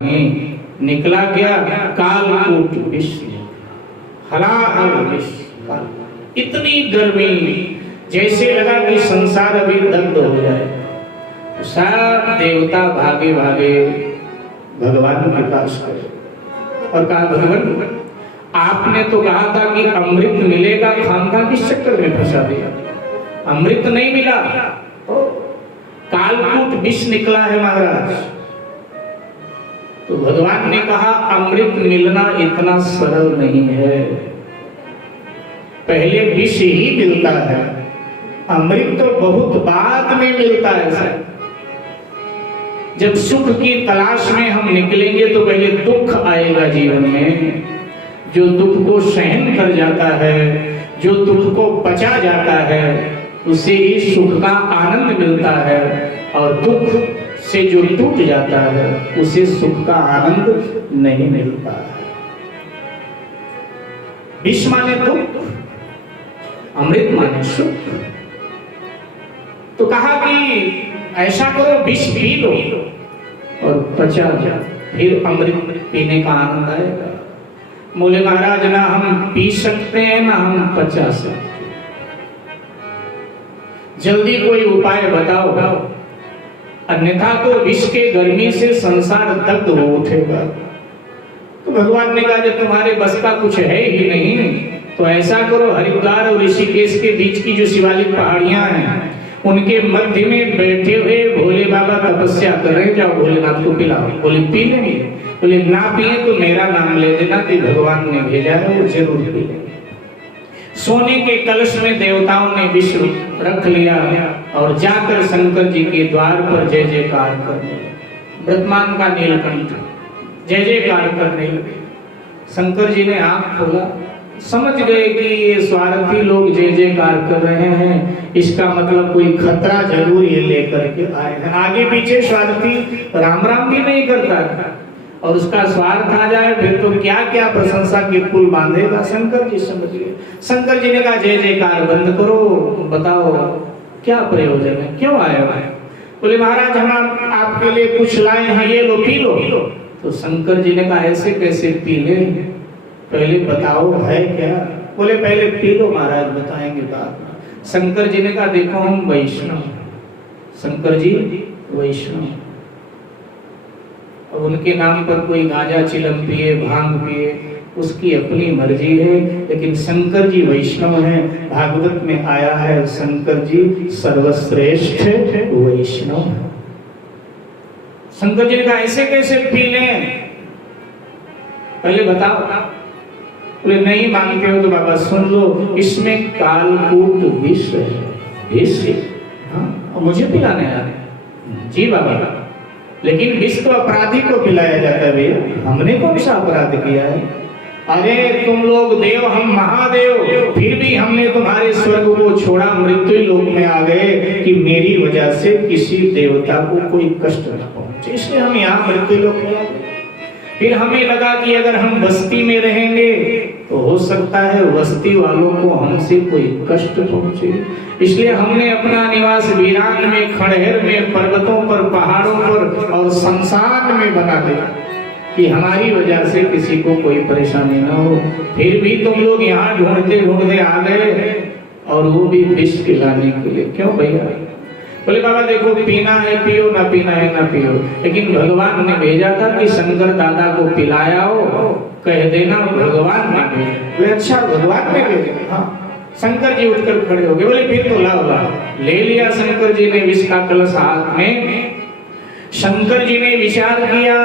निकला क्या कालकूट विष, हलाहल विष। इतनी गर्मी, जैसे लगा कि संसार अभी दग्ध हो जाए। सब देवता भागे भागे भगवान के पास गए और कहा, भगवान आपने तो कहा था कि अमृत मिलेगा, खामखा किस चक्कर में फंसा दिया? अमृत नहीं मिला, कालकूट विष निकला है महाराज। तो भगवान ने कहा, अमृत मिलना इतना सरल नहीं है, पहले विष ही मिलता है, अमृत तो बहुत बाद में मिलता है। सर जब सुख की तलाश में हम निकलेंगे तो पहले दुख आएगा जीवन में। जो दुख को सहन कर जाता है, जो दुख को पचा जाता है, उसे ही सुख का आनंद मिलता है, और दुख से जो टूट जाता है उसे सुख का आनंद नहीं मिलता है। विष माने दुख, अमृत माने सुख। तो कहा कि ऐसा करो, विष पी लो और पचा जा, फिर अमृत पीने का आनंद आएगा। बोले महाराज, ना हम पी सकते हैं ना हम पचा सकते, जल्दी कोई उपाय बताओ, अन्यथा तो विष के गर्मी से संसार दग्ध हो उठेगा। तो भगवान ने कहा, जब तुम्हारे बस का कुछ है ही नहीं, तो ऐसा करो, हरिद्वार और ऋषिकेश के बीच की जो शिवालिक पहाड़ियां हैं, उनके मध्य में बैठे हुए भोले बाबा तपस्या कर रहे, जाओ भोलेनाथ को पिलाओ। बोले पी लेंगे? बोले ना पिए तो मेरा नाम ले देना कि भगवान ने भेजा है, वो जरूर पी लेंगे। सोने के कलश में देवताओं ने विष रख लिया और जाकर शंकर जी के द्वार पर जय जयकार करने लगे। वर्तमान का नीलकंठ जय जयकार करने लगे। शंकर जी ने आंख खोला, समझ गए कि ये स्वार्थी लोग जय जयकार कर रहे हैं, इसका मतलब कोई खतरा जरूर ये लेकर के आए हैं। आगे पीछे स्वार्थी राम राम भी नहीं करता था, और उसका स्वार्थ आ जाए फिर तो क्या क्या प्रशंसा के पुल बांधेगा। शंकर जी समझ गए। शंकर जी ने कहा, जय जयकार बंद करो, बताओ क्या प्रयोजन है, क्यों आए हो? बोले महाराज, हम आपके लिए कुछ लाए हैं, ये लो पी लो। तो शंकर जी ने कहा, ऐसे कैसे पी ले, पहले बताओ है क्या? बोले पहले पी लो महाराज, बताएंगे बात। शंकर जी ने कहा, देखो हम वैष्णव, शंकर जी वैष्णव, और उनके नाम पर कोई गांजा चिलम पिए, भांग पिए, उसकी अपनी मर्जी है, लेकिन शंकर जी वैष्णव हैं। भागवत में आया है, शंकर जी सर्वश्रेष्ठ वैष्णव। शंकर जी ने कहा, ऐसे कैसे पी लें, पहले बताओ। बोले नहीं मानते हो तो बाबा सुन लो, इसमें कालकूट विष है, विष। हाँ, मुझे पिलाने आ रहे? जी बाबा, लेकिन विष तो अपराधी को पिलाया जाता है भैया, हमने कौन सा अपराध किया है? अरे तुम लोग देव, हम महादेव, फिर भी हमने तुम्हारे स्वर्ग को छोड़ा, मृत्यु लोक में आ गए कि मेरी वजह से किसी देवता को कोई कष्ट न पहुंचे, इसलिए हम यहाँ मृत्यु लोक में आ गए। फिर हमें लगा कि अगर हम बस्ती में रहेंगे तो हो सकता है बस्ती वालों को हमसे कोई कष्ट पहुंचे, इसलिए हमने अपना निवास वीरान में, खड़हर में, पर्वतों पर, पहाड़ों पर और शमशान में बना दिया कि हमारी वजह से किसी को कोई परेशानी ना हो। फिर भी तुम लोग यहाँ ढूंढते ढूंढते आ गए, और वो भी विष पिलाने के लिए। क्यों भैया? बोले बाबा देखो, पीना है पियो, ना पीना है ना पियो, लेकिन भगवान ने भेजा था कि शंकर दादा को पिलाया हो, कह देना भगवान ने भेजा। बोले अच्छा, भगवान ने भेजा? हाँ। शंकर जी उठकर खड़े हो गए, बोले फिर तो लाओ लाओ। ले लिया शंकर जी ने विष का कलश हाथ में। शंकर जी ने विचार किया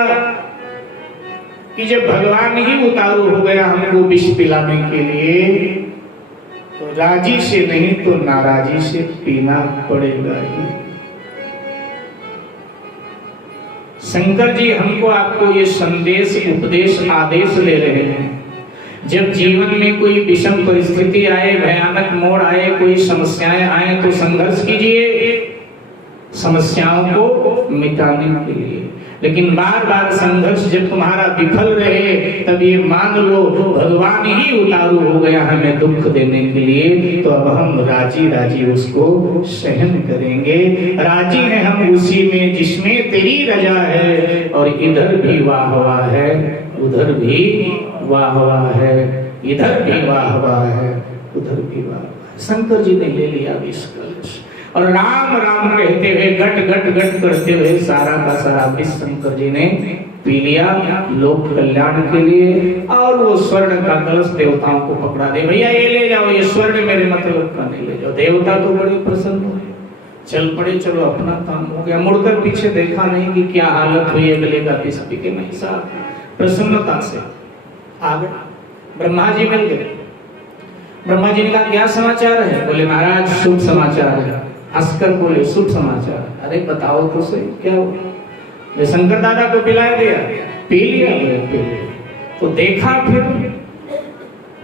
कि जब भगवान ही उतारू हो गया हमको विष पिलाने के लिए, तो राजी से नहीं तो नाराजी से पीना पड़ेगा ही। शंकर जी हमको आपको ये संदेश, उपदेश, आदेश दे रहे हैं, जब जीवन में कोई विषम परिस्थिति आए, भयानक मोड़ आए, कोई समस्याएं आए, तो संघर्ष कीजिए समस्याओं को मिटाने के लिए। लेकिन बार बार संघर्ष जब तुम्हारा विफल रहे तब ये मान लो भगवान ही उतारू हो गया हमें दुख देने के लिए, तो अब हम राजी राजी उसको सहन करेंगे। राजी हैं हम उसी में जिसमें तेरी रजा है, और इधर भी वाह वाह है उधर भी वाह वाह है, इधर भी वाह वाह है उधर भी वाह। शंकर जी ने ले लिया विष कलश और राम राम कहते हुए गट गट गट करते हुए सारा का सारा विष शंकर जी ने पी लिया लोक कल्याण के लिए। और वो स्वर्ण का कलश देवताओं को पकड़ा दे, भैया ये ले जाओ, ये स्वर्ण मेरे मतलब का नहीं ले जाओ। देवता तो बड़े प्रसन्न हुए, चल पड़े, चलो अपना काम हो गया। मुड़कर पीछे देखा नहीं कि क्या हालत हुई अगले का विष पी के, नहीं साहब प्रसन्नता से आ गए। ब्रह्मा जी मिल गए, ब्रह्मा जी ने कहा क्या समाचार है? बोले महाराज शुभ समाचार है। हंसकर बोले शुभ समाचार? अरे बताओ तो सही क्या हो? ये शंकर दादा को पिला दिया, पी लिया, पी लिया। तो देखा फिर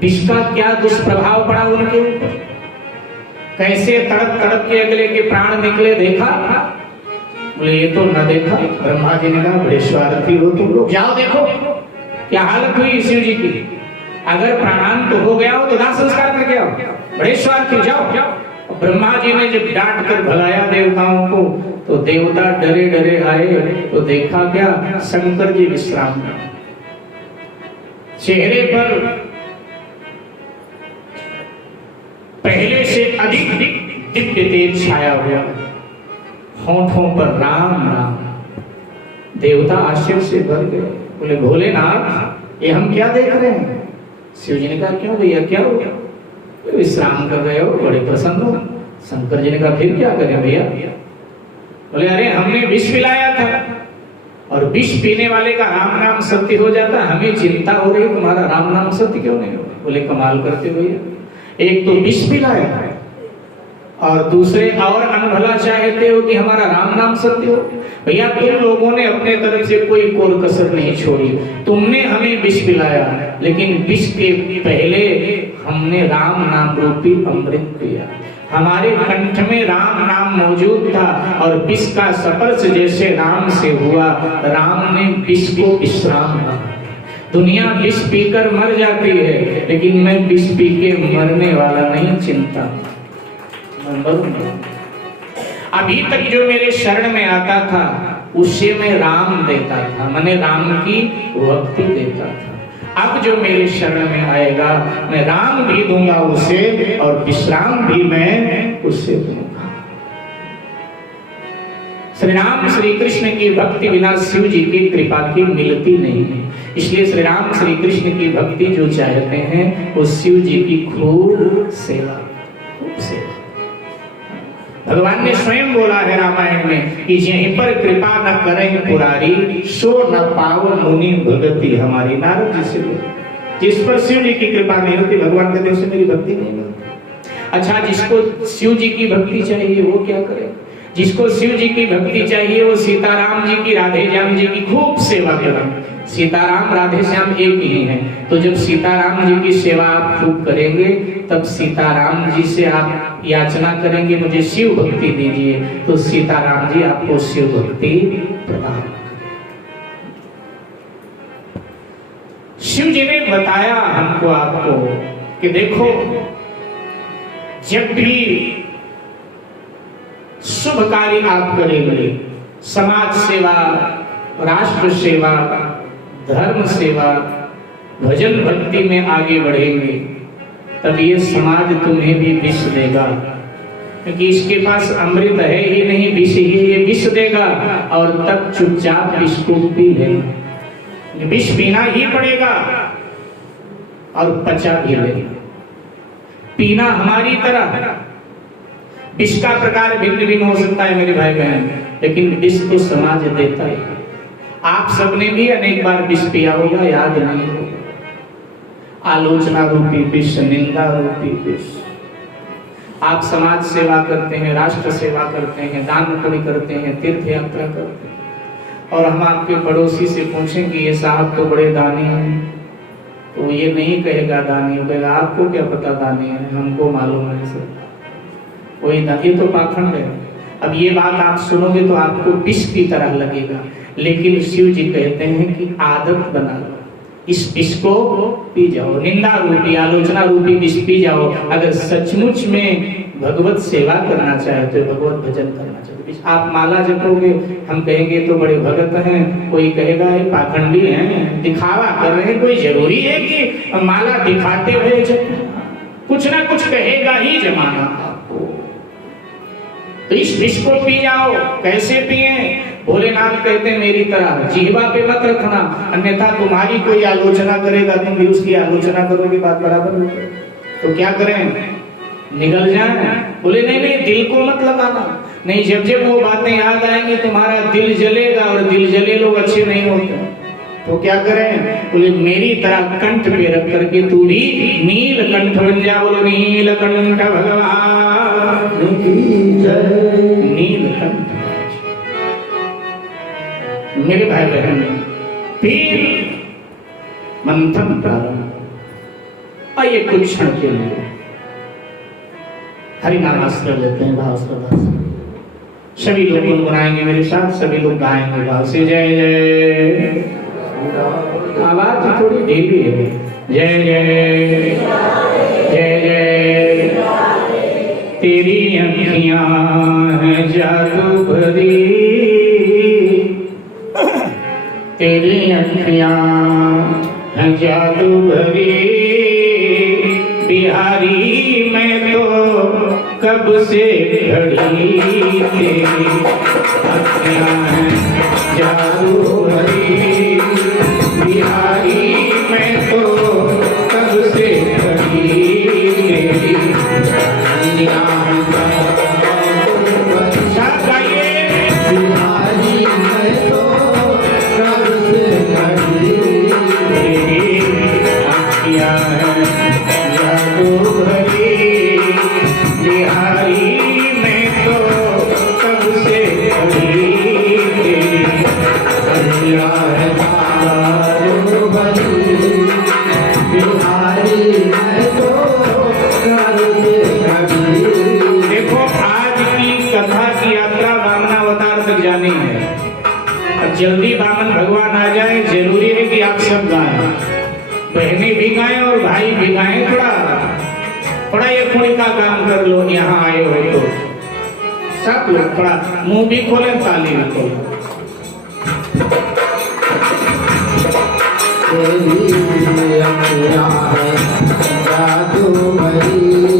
विष का क्या दुष्प्रभाव पड़ा उनके ऊपर, कैसे तड़प तड़प के अगले के प्राण निकले, देखा? बोले ये तो न देखा। ब्रह्मा जी ने कहा बड़े स्वार्थी हो तुम लोग, जाओ देखो क्या हालत हुई शिव जी की। अगर प्राणांत तो हो गया हो तो दाह संस्कार करके आओ, बड़े स्वार्थी, जाओ। ब्रह्मा जी ने जब डांट कर भगाया देवताओं को तो देवता डरे डरे आए, तो देखा क्या शंकर जी विश्राम में, चेहरे पर पहले से अधिक दिव्य तेज छाया हुआ, होठों पर राम राम। देवता आश्चर्य से भर गए, बोले भोलेनाथ ये हम क्या देख रहे हैं? शिव जी ने कहा क्यों भैया क्या हो गया? विश्राम कर रहे हो, बड़े प्रसन्न हो। शंकर जी ने कहा फिर क्या करें भैया? बोले अरे हमने विष पिलाया था और विष पीने वाले का राम नाम सत्य हो जाता, हमें चिंता हो रही तुम्हारा राम नाम सत्य क्यों नहीं हो? बोले कमाल करते भैया, एक तो विष पिलाया और दूसरे और अनभला चाहते हो कि हमारा राम नाम सत्य हो। भैया तुम लोगों ने अपने तरफ से कोई कोर कसर नहीं छोड़ी, तुमने हमें विष पिलाया, लेकिन विष के पहले हमने राम नाम रूपी अमृत पिया। हमारे कंठ में राम नाम मौजूद था और विष का स्पर्श जैसे राम से हुआ, राम ने विष को विश्राम दिया। दुनिया विष पीकर मर जाती है, लेकिन मैं विष पी के मरने वाला नहीं, चिंता अभी तक जो मेरे शरण में आता था उससे मैं राम देता था, मैंने राम की भक्ति देता था। अब जो मेरे शरण में आएगा मैं राम भी दूंगा उसे और विश्राम भी मैं उससे दूंगा। श्री राम श्री कृष्ण की भक्ति बिना शिव जी की कृपा की मिलती नहीं है। इसलिए श्री राम श्री कृष्ण की भक्ति जो चाहते हैं वो शिव जी की खूब सेवा, खूब सेवा। भगवान ने स्वयं बोला है रामायण में कि यहीं पर कृपा न करें पुरारी, सो न पाव मुनि भगति हमारी। नारद जी से बोला जिस पर शिव जी की कृपा नहीं होती भगवान कहते उससे मेरी भक्ति नहीं मिलती। अच्छा जिसको शिव जी की भक्ति चाहिए वो क्या करे? जिसको शिव जी की भक्ति चाहिए वो सीताराम जी की, राधे श्याम जी की खूब सेवा करें। सीताराम राधे श्याम एक ही हैं, तो जब सीताराम जी की सेवा आप खूब करेंगे तब सीताराम जी से आप याचना करेंगे मुझे शिव भक्ति दीजिए, तो सीताराम जी आपको शिव भक्ति प्रदान करेंगे। शिव जी ने बताया हमको आपको कि देखो जब भी शुभ कार्य आप करेंगे, समाज सेवा, राष्ट्र सेवा, धर्म सेवा, भजन भक्ति में आगे बढ़ेंगे, तब ये समाज तुम्हें भी विष देगा, क्योंकि इसके पास अमृत है ही नहीं, विष ही ये विष देगा। और तब चुपचाप विष को पी लेना, विष पीना ही पड़ेगा और पचा भी लेना। पीना हमारी तरह, विष का प्रकार भिन्न भिन्न हो सकता है मेरे भाई बहन, लेकिन विष तो समाज देता है। आप सबने भी अनेक बार विष पिया होगा, याद नहीं होगा। आलोचना रूपी विष, निंदा रूपी विष। आप समाज सेवा करते हैं, राष्ट्र सेवा करते हैं, दान पुण्य करते हैं, तीर्थ यात्रा करते हैं, और हम आपके पड़ोसी से पूछें कि ये साहब तो बड़े दानी हैं, तो ये नहीं कहेगा दानी, कहेगा आपको क्या पता दानी है, हमको मालूम है सर, कोई ये तो पाखंड है। अब ये बात आप सुनोगे तो आपको विष की तरह लगेगा, लेकिन शिव जी कहते हैं कि आदत बना लो, इस विष को पी जाओ, निंदा रूपी आलोचना रूपी विष पी जाओ। अगर सचमुच में भगवत सेवा करना चाहते हो, भगवत भजन करना चाहते हो, आप माला जपोगे, हम कहेंगे तो बड़े भगत हैं, कोई कहेगा ये पाखंडी हैं, दिखावा कर रहे हैं। कोई जरूरी है कि माला दिखाते हुए जप? कुछ ना कुछ कहेगा ही जमाना आपको। तो इस विष को पी जाओ। कैसे पिए? भोलेनाथ कहते हैं मेरी तरह जीवा पे मत रखना, अन्यथा तुम्हारी कोई आलोचना करेगा, तुम भी उसकी आलोचना करोगे, बात बराबर नहीं। तो क्या करें? निगल जाए? बोले नहीं नहीं, दिल को मत लगाना। नहीं, जब जब वो बातें याद आएंगी तुम्हारा दिल जलेगा, और दिल जले लोग अच्छे नहीं होते। तो क्या करें? बोले मेरी तरह कंठ पे रख करके तू भी नील कंठ बन जा। बोलो नील कंठ भगवान की जय। नील कंठ। मेरे भाई बहन, फिर मंथन प्रारंभ। आइए कुछ क्षण के लिए हरि नाम आश्रय लेते हैं, भाव श्रद्धा से। सभी लोग गुनगुनाएंगे मेरे साथ, सभी लोग गाएंगे भाव से। जय जय। आवाज थोड़ी ढीली है। जय जय जय जय। तेरी अखियां हैं जादू भरी, तेरी अखियां हैं जादू भरी, बिहारी मैं तो कब से खड़ी, तेरी अखियां हैं जादू भरी, बिहारी मैं तो कब से खड़ी, तेरी अखियां हैं जादू भरी। साथ गाइए। बिहारी मैं तो कब से खड़ी, तेरी अखियां हैं जादू भरी, बिहारी मैं तो कब से खड़ी, तेरी अखियां हैं जादू भरी, बिहारी मैं तो कब से खड़ी। देखो, आज की कथा की यात्रा वामनावतार तक जानी है। अब जल्दी वामन भगवान आ जाए, जरूरी है कि आप सब गाएं, बहनें भी गाएं और भाई भी गाएं। थोड़ा ये कुड़ी का काम कर लो, यहाँ आए हो तो सब लोग थोड़ा मुंह भी खोले, ताली भी खोले। तेरी अखियां हैं जादू भरी,